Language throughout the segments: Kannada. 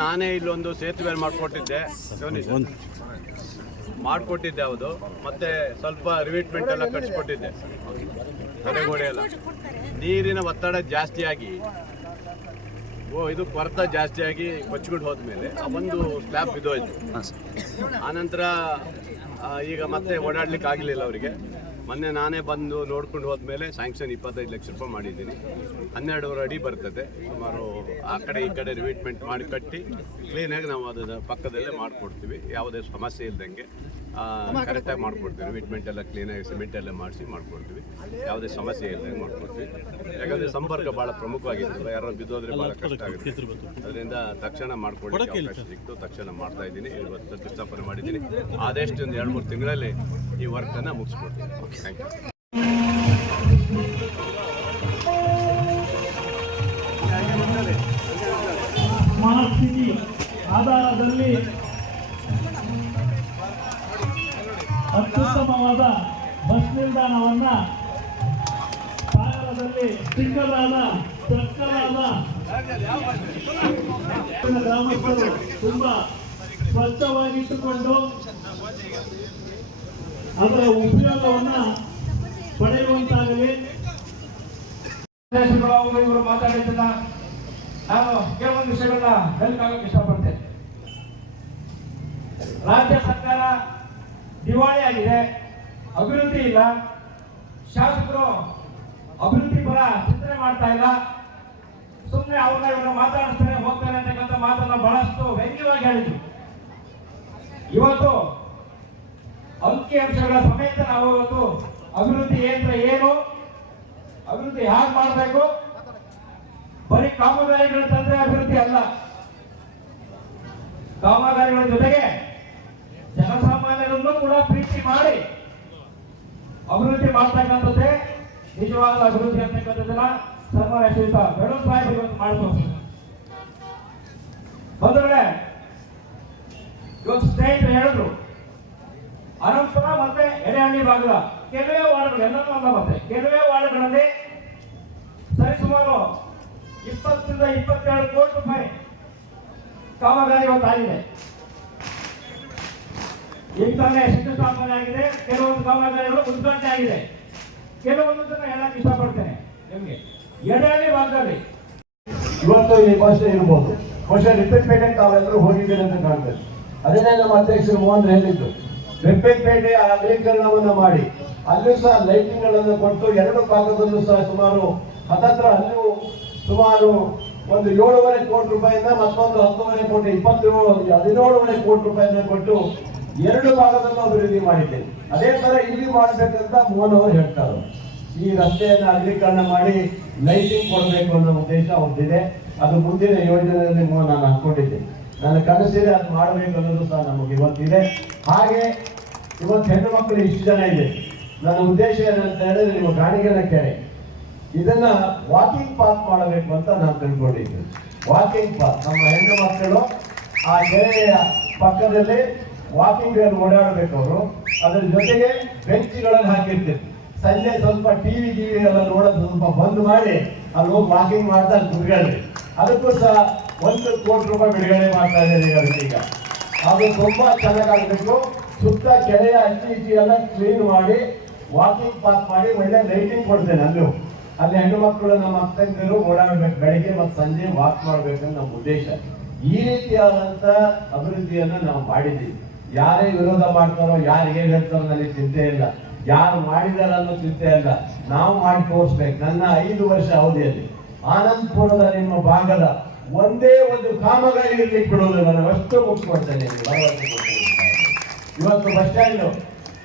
ನಾನೇ ಇಲ್ಲೊಂದು ಸೇತುವೆ ಮಾಡಿಕೊಟ್ಟಿದ್ದೆ, ಹೌದು. ಮತ್ತೆ ಸ್ವಲ್ಪ ರಿವಿಟ್ಮೆಂಟ್ ಎಲ್ಲ ಕಟ್ಸ್ಕೊಟ್ಟಿದ್ದೆ. ತಡೆಗೋಡೆ ಎಲ್ಲ ನೀರಿನ ಒತ್ತಡ ಜಾಸ್ತಿಯಾಗಿ ಇದು ಕೊರತ ಜಾಸ್ತಿಯಾಗಿ ಕೊಚ್ಕೊಂಡು ಹೋದ್ಮೇಲೆ ಒಂದು ಸ್ಲ್ಯಾಬ್ ಬಿದ್ದೋಯ್ತು. ಆನಂತರ ಈಗ ಮತ್ತೆ ಓಡಾಡ್ಲಿಕ್ಕೆ ಆಗಲಿಲ್ಲ ಅವರಿಗೆ. ಮೊನ್ನೆ ನಾನೇ ಬಂದು ನೋಡ್ಕೊಂಡು ಹೋದ್ಮೇಲೆ ಸ್ಯಾಂಕ್ಷನ್ 25 ಲಕ್ಷ ರೂಪಾಯಿ ಮಾಡಿದ್ದೀನಿ. 12 ಅಡಿ ಬರ್ತದೆ ಸುಮಾರು. ಆ ಕಡೆ ಈ ಕಡೆ ರಿವಿಟ್ಮೆಂಟ್ ಮಾಡಿ ಕಟ್ಟಿ ಕ್ಲೀನಾಗಿ ನಾವು ಅದರ ಪಕ್ಕದಲ್ಲೇ ಮಾಡಿಕೊಡ್ತೀವಿ. ಯಾವುದೇ ಸಮಸ್ಯೆ ಇಲ್ದಂಗೆ ಕರೆಕ್ಟಾಗಿ ಮಾಡಿಕೊಡ್ತೀವಿ. ರಿವಿಟ್ಮೆಂಟ್ ಎಲ್ಲ ಕ್ಲೀನಾಗಿ ಸಿಮೆಂಟ್ ಎಲ್ಲ ಮಾಡಿಕೊಡ್ತೀವಿ. ಯಾವುದೇ ಸಮಸ್ಯೆ ಇಲ್ದಂಗೆ ಮಾಡಿಕೊಡ್ತೀವಿ. ಯಾಕಂದರೆ ಸಂಪರ್ಕ ಭಾಳ ಪ್ರಮುಖವಾಗಿರ್ತದೆ. ಯಾರು ಬಿದ್ದೋದ್ರೆ ಭಾಳ ಕಷ್ಟ ಆಗುತ್ತೆ. ಅದರಿಂದ ತಕ್ಷಣ ಮಾಡಿಕೊಡೋಕ್ಕೆ ಅವಕಾಶ ಸಿಕ್ತು. ತಕ್ಷಣ ಮಾಡ್ತಾ ಇದ್ದೀನಿ. ಇವತ್ತು ಶಂಕುಸ್ಥಾಪನೆ ಮಾಡಿದ್ದೀನಿ. ಆದಷ್ಟು ಒಂದು 2-3 ತಿಂಗಳಲ್ಲಿ ಈ ವರ್ಕನ್ನು ಮುಗಿಸ್ಕೊಡ್ತೀನಿ. Thank you. ಸ್ಮಾರ್ಟ್ ಸಿಟಿ ಆಧಾರದಲ್ಲಿ ಅತ್ಯುತ್ತಮವಾದ ಬಸ್ ನಿಲ್ದಾಣವನ್ನ ಸಾಗರದಲ್ಲಿ ಸಿಂಗಲಾದ ಚಕ್ಕಲಾದ ಗ್ರಾಮಸ್ಥರು ತುಂಬಾ ಸ್ವಚ್ಛವಾಗಿಟ್ಟುಕೊಂಡು ಅದರ ಉಪಯೋಗವನ್ನ ಪಡೆಯುವಂತಾಗಲಿ. ಇವರು ಮಾತಾಡಿದ್ದನ್ನ ನಾನು ಕೆಲವೊಂದು ವಿಷಯಗಳನ್ನ ಹೇಳಕ್ಕಾಗಕ್ಕೆ ಇಷ್ಟಪಡ್ತೇನೆ. ರಾಜ್ಯ ಸರ್ಕಾರ ದಿವಾಳಿ ಆಗಿದೆ, ಅಭಿವೃದ್ಧಿ ಇಲ್ಲ, ಶಾಸಕರು ಅಭಿವೃದ್ಧಿ ಪರ ಚಿಂತನೆ ಮಾಡ್ತಾ ಇಲ್ಲ, ಸುಮ್ಮನೆ ಅವ್ರನ್ನ ಇವ್ರನ್ನ ಮಾತಾಡಿಸ್ತಾರೆ ಹೋಗ್ತಾರೆ ಅಂತಕ್ಕಂಥ ಮಾತನ್ನ ಬಹಳಷ್ಟು ವ್ಯಂಗ್ಯವಾಗಿ ಹೇಳಿದ್ರು. ಇವತ್ತು ಅಂಕಿ ಅಂಶಗಳ ಸಮೇತ ನಾವು ಇವತ್ತು ಅಭಿವೃದ್ಧಿ ಏನು, ಅಭಿವೃದ್ಧಿ ಹೇಗೆ ಮಾಡಬೇಕು, ಬರೀ ಕಾಮಗಾರಿಗಳು ತಂದ್ರೆ ಅಭಿವೃದ್ಧಿ ಅಲ್ಲ. ಕಾಮಗಾರಿಗಳ ಜೊತೆಗೆ ಜನಸಾಮಾನ್ಯರನ್ನು ಕೂಡ ಪ್ರೀತಿ ಮಾಡಿ ಅಭಿವೃದ್ಧಿ ಮಾಡ್ತಕ್ಕಂಥದ್ದೇ ನಿಜವಾದ ಅಭಿವೃದ್ಧಿ ಅಂತಕ್ಕಂಥದ್ದನ್ನ ಸನ್ಮಾನ್ಯ ಶ್ರೀಯುತ ಬೆಳೂರು ಸಾಹೇಬ್ ಇವತ್ತು ಮಾಡಿಸ್ತಾರೆ. ಬಂದ್ರೆ ಇವತ್ತು ಸ್ನೇಹಿತರು ಹೇಳಿದ್ರು, ಅನಂತಪುರ ಮತ್ತೆ ಎಡೆಹಳ್ಳಿ ಭಾಗದ ಕೆಲವೇ ವಾರ್ಡ್ಗಳು, ಎಲ್ಲನೂ ಅಲ್ಲ, ಮತ್ತೆ ಕೆಲವೇ ವಾರ್ಡ್ಗಳಲ್ಲಿ ಸರಿಸುಮಾರು 20 ರಿಂದ 22 ಕೋಟಿ ರೂಪಾಯಿ ಕಾಮಗಾರಿ ಇವತ್ತು ಆಗಿದೆ. ಈಗ ತಾನೇ ಶಂಕುಸ್ಥಾಪನೆ ಆಗಿದೆ. ಕೆಲವೊಂದು ಕಾಮಗಾರಿಗಳು ಉದ್ಘಾಟನೆ ಆಗಿದೆ. ಕೆಲವೊಂದನ್ನು ಹೇಳಕ್ ಇಷ್ಟಪಡ್ತೇನೆ ನಿಮ್ಗೆ. ಎಡೆಹಳ್ಳಿ ಭಾಗದಲ್ಲಿ ಇವತ್ತು ಈ ಭಾಷೆ ಇರ್ಬೋದು, ಬಹುಶಃ ರಿಪ್ಪನ್ಪೇಟೆಗೆ ತಾವೆಲ್ಲರೂ ಹೋಗಿದ್ದೀರಿ ಅಂತ ಕಾಣ್ತದೆ. ಅದನ್ನೇ ನಮ್ಮ ಅಧ್ಯಕ್ಷರು ಮೋಹನ್ ಹೇಳಿದ್ದು, ರಿಪ್ಪನ್ಪೇಟೆ ಅಗಲೀಕರಣವನ್ನು ಮಾಡಿ ಅಲ್ಲೂ ಸಹ ಲೈಟಿಂಗ್ ಗಳನ್ನು ಕೊಟ್ಟು 2 ಭಾಗದಲ್ಲೂ ಸಹ ಸುಮಾರು ಹತ್ತತ್ರ ಅಲ್ಲೂ ಸುಮಾರು ಒಂದು 7.5 ಕೋಟಿ ರೂಪಾಯಿಯಿಂದ ಮತ್ತೊಂದು 10.5 ಕೋಟಿ 17.5 ಕೋಟಿ ರೂಪಾಯಿನ ಕೊಟ್ಟು 2 ಭಾಗದಲ್ಲೂ ಅಭಿವೃದ್ಧಿ ಮಾಡಿದ್ದೇನೆ. ಅದೇ ತರ ಇಲ್ಲಿ ಮಾಡಬೇಕಂತ ಮೋಹನ್ ಅವರು ಹೇಳ್ತಾರೆ. ಈ ರಸ್ತೆಯನ್ನು ಅಗಲೀಕರಣ ಮಾಡಿ ಲೈಟಿಂಗ್ ಕೊಡಬೇಕು ಅನ್ನೋ ಉದ್ದೇಶ ಅವ್ರದ್ದಿದೆ. ಅದು ಮುಂದಿನ ಯೋಜನೆಯಲ್ಲಿ ನಾನು ಹಾಕೊಂಡಿದ್ದೇನೆ. ನನ್ನ ಕನಸಿದೆ, ಅದು ಮಾಡಬೇಕು ಅನ್ನೋದು ಸಹ ನಮಗೆ ಇವತ್ತಿದೆ. ಹಾಗೆ ಇವತ್ತು ಹೆಣ್ಣು ಮಕ್ಕಳು ಇಷ್ಟು ಜನ ಇದೆ. ನನ್ನ ಉದ್ದೇಶ ಏನಂತ ಹೇಳಿದ್ರೆ, ನಿಮ್ಮ ಗಾಣಿಗೆನ ಕೆರೆ ಇದನ್ನ ವಾಕಿಂಗ್ ಪಾತ್ ಮಾಡಬೇಕು ಅಂತ ನಾನು ತಿಳ್ಕೊಂಡಿದ್ದೀನಿ. ವಾಕಿಂಗ್ ಪಾತ್ ನಮ್ಮ ಹೆಣ್ಣು ಮಕ್ಕಳು ಆ ಕೆರೆಯ ಪಕ್ಕದಲ್ಲಿ ವಾಕಿಂಗ್ ಓಡಾಡಬೇಕು. ಅವರು ಅದ್ರ ಜೊತೆಗೆ ಬೆಂಚ್ಗಳನ್ನು ಹಾಕಿರ್ತೀವಿ. ಸಂಜೆ ಸ್ವಲ್ಪ ಟಿವಿ ಎಲ್ಲ ನೋಡೋದು ಸ್ವಲ್ಪ ಬಂದ್ ಮಾಡಿ ಅಲ್ಲಿ ಹೋಗಿ ವಾಕಿಂಗ್ ಮಾಡ್ತಾ ಕುತ್ಕೊಳ್ರಿ. ಅದಕ್ಕೂ ಸಹ 1 ಕೋಟಿ ರೂಪಾಯಿ ಬಿಡುಗಡೆ ಮಾಡ್ತಾ ಇದ್ದಾರೆ ಈಗ. ಅದು ತುಂಬಾ ಚೆನ್ನಾಗಾಗಬೇಕು. ಸುತ್ತ ಕೆರೆಯ ಅಚ್ಚಿ ಎಲ್ಲ ಕ್ಲೀನ್ ಮಾಡಿ ವಾಕಿಂಗ್ ಪಾತ್ ಮಾಡಿ ಒಳ್ಳೆ ಲೈಟಿಂಗ್ ಕೊಡ್ತೇನೆ. ಅಲ್ಲಿ ಹೆಣ್ಣು ಮಕ್ಕಳು ನಮ್ಮ ಅಕ್ಕಂದಿರು ಓಡಾಡಬೇಕು, ಬೆಳಿಗ್ಗೆ ಮತ್ತು ಸಂಜೆ ವಾಕ್ ಮಾಡ್ಬೇಕಂತ ನಮ್ಮ ಉದ್ದೇಶ. ಈ ರೀತಿಯಾದಂತ ಅಭಿವೃದ್ಧಿಯನ್ನು ನಾವು ಮಾಡಿದ್ದೀವಿ. ಯಾರೇ ವಿರೋಧ ಮಾಡ್ತಾರೋ, ಯಾರು ಏನ್ ಹೇಳ್ತಾರೋ ನನಗೆ ಚಿಂತೆ ಇಲ್ಲ, ಯಾರು ಮಾಡಿದಾರ ಅನ್ನೋ ಚಿಂತೆ ಇಲ್ಲ. ನಾವು ಮಾಡಿ ತೋರಿಸ್ಬೇಕು. ನನ್ನ 5 ವರ್ಷ ಅವಧಿಯಲ್ಲಿ ಆನಂದಪುರದ ನಿಮ್ಮ ಭಾಗದ ಒಂದೇ ಒಂದು ಕಾಮಗಾರಿ ಇರ್ಲಿಕ್ಕೆ ಬಿಡೋದಿಲ್ಲ. ನಾನು ಅಷ್ಟು ಮುಗಿಸ್ಕೊಡ್ತೇನೆ, ಭರವಸೆ ಕೊಡ್ತೇನೆ. ಇವತ್ತು ಬಸ್ ಸ್ಟ್ಯಾಂಡ್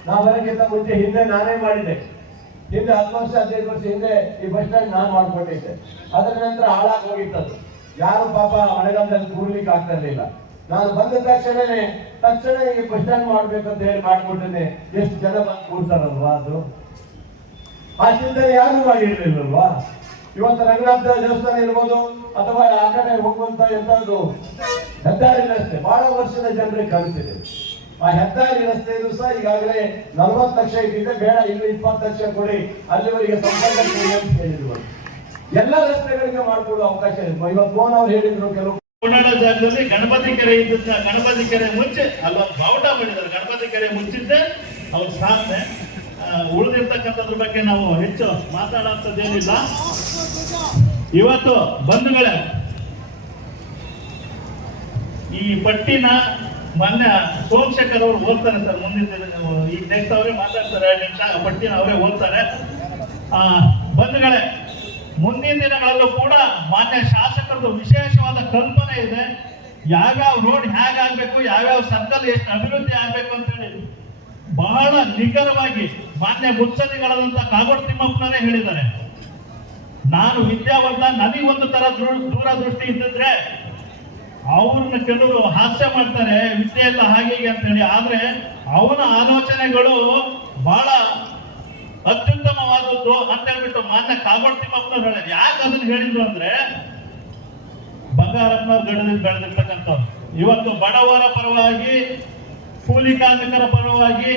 ನಾವು ಬರೋಕ್ಕಿಂತ ಮುಂಚೆ ಹಿಂದೆ ನಾನೇ ಮಾಡಿದ್ದೆ. ಹಿಂದೆ 10 ವರ್ಷ 15 ವರ್ಷ ಹಿಂದೆ ಈ ಬಸ್ ಸ್ಟ್ಯಾಂಡ್ ನಾನು ಮಾಡ್ಕೊಟ್ಟಿದ್ದೆ. ಅದರ ನಂತರ ಹಾಳಾಗಿ ಹೋಗಿತ್ತದು. ಯಾರು ಪಾಪ ಮಳೆಗಾಲದಲ್ಲಿ ಕೂರ್ಲಿಕ್ಕೆ ಆಗ್ತಾ ಇರಲಿಲ್ಲ. ನಾನು ಬಂದ ತಕ್ಷಣ ಈ ಬಸ್ ಸ್ಟ್ಯಾಂಡ್ ಮಾಡ್ಬೇಕಂತ ಹೇಳಿ ಮಾಡ್ಕೊಟ್ಟೇನೆ. ಎಷ್ಟು ಜನ ಬಂದು ಕೂರ್ತಾರಲ್ವಾ, ಅದು ಆ ಚಿಂತನೆ ಯಾರು ಮಾಡಿರ್ಲಿಲ್ವಲ್ವಾ. ಇವತ್ತು ರಂಗನಾಥ ದೇವಸ್ಥಾನ ಇರ್ಬೋದು ಅಥವಾ ಆ ಕಡೆ ಹೋಗುವಂತ ಎಂತದ್ದು ಹೆದ್ದಾರಿ ರಸ್ತೆ ಬಹಳ ವರ್ಷದ ಜನರಿಗೆ ಕಲಿತಿದೆ. ಆ ಹೆದ್ದಾರಿ ರಸ್ತೆಯಲ್ಲೂ ಸಹ ಈಗಾಗಲೇ 40 ಲಕ್ಷ ಇಟ್ಟಿದೆ, ಬೇಡ ಇನ್ನು 20 ಲಕ್ಷ ಕೊಡಿ, ಅಲ್ಲಿವರೆಗೆ ಸಂಪರ್ಕ ಕೊಡಿ ಅಂತ ಹೇಳಿದ್ರು. ಎಲ್ಲ ರಸ್ತೆಗಳಿಗೆ ಮಾಡಿಕೊಡುವ ಅವಕಾಶ ಇದೆ. ಇವತ್ತು ಮೋಹನ್ ಅವ್ರು ಹೇಳಿದ್ರು ಕೆಲವು ಓಡಾಡೋ ಜಾಗದಲ್ಲಿ ಗಣಪತಿ ಕೆರೆ ಇದ್ದ, ಗಣಪತಿ ಕೆರೆ ಮುಂಚೆ ಅಲ್ಲೊಂದು ಬಾವುಟ ಮಾಡಿದ್ದಾರೆ. ಗಣಪತಿ ಕೆರೆ ಮುಂಚಿದ್ದೆ ಅವ್ರ ಸಾಧನೆ. ಉಳಿದಿರ್ತಕ್ಕಂಥದ್ರ ಬಗ್ಗೆ ನಾವು ಹೆಚ್ಚು ಮಾತಾಡೋಂಥದ್ದೇನಿಲ್ಲ. ಇವತ್ತು ಬಂಧುಗಳೇ, ಈ ಪಟ್ಟಿನ ಮೊನ್ನೆ ಸೋಮಶೇಖರ್ ಅವರು ಓದ್ತಾರೆ ಸರ್. ಮುಂದಿನ ಈಗ ನೆಕ್ಸ್ಟ್ ಅವರೇ ಮಾತಾಡ್ತಾರೆ, 2 ನಿಮಿಷ ಪಟ್ಟಿನ ಅವರೇ ಓದ್ತಾರೆ. ಬಂಧುಗಳೇ, ಮುಂದಿನ ದಿನಗಳಲ್ಲೂ ಕೂಡ ಮಾನ್ಯ ಶಾಸಕರದ್ದು ವಿಶೇಷವಾದ ಕಲ್ಪನೆ ಇದೆ. ಯಾವ್ಯಾವ ರೋಡ್ ಹೇಗಾಗಬೇಕು, ಯಾವ್ಯಾವ ಸರ್ಕಲ್ ಎಷ್ಟು ಅಭಿವೃದ್ಧಿ ಆಗಬೇಕು ಅಂತ ಹೇಳಿ ಬಹಳ ನಿಖರವಾಗಿ ಮಾನ್ಯ ಮುತ್ಸದಿಗಳಾದಂಥ ಕಾಗೋಡು ತಿಮ್ಮಪ್ಪನವರೇ ಹೇಳಿದ್ದಾರೆ. ನಾನು ವಿದ್ಯಾವಂತ, ನನಗೊಂದು ತರ ದೂರದೃಷ್ಟಿ ಇದ್ದಿದ್ರೆ ಅವ್ರನ್ನ ಕೆಲವರು ಹಾಸ್ಯ ಮಾಡ್ತಾರೆ, ವಿದ್ಯೆ ಎಲ್ಲ ಹಾಗೆ ಅಂತ ಹೇಳಿ. ಆದ್ರೆ ಅವನ ಆಲೋಚನೆಗಳು ಬಹಳ ಅತ್ಯುತ್ತಮವಾದದ್ದು ಅಂತ ಹೇಳ್ಬಿಟ್ಟು ಮಾನ್ಯ ಕಾಗೋಡು ತಿಮ್ಮಪ್ಪನವ್ರು ಹೇಳಿದ್ರು. ಯಾಕೆ ಅದನ್ನ ಹೇಳಿದ್ರು ಅಂದ್ರೆ, ಬಂಗಾರಪ್ಪನವ್ರ ಗಡದಲ್ಲಿ ಬೆಳೆದಿರ್ತಕ್ಕಂಥವ್ರು ಇವತ್ತು ಬಡವರ ಪರವಾಗಿ, ಕೂಲಿ ಕಾರ್ಮಿಕರ ಪರವಾಗಿ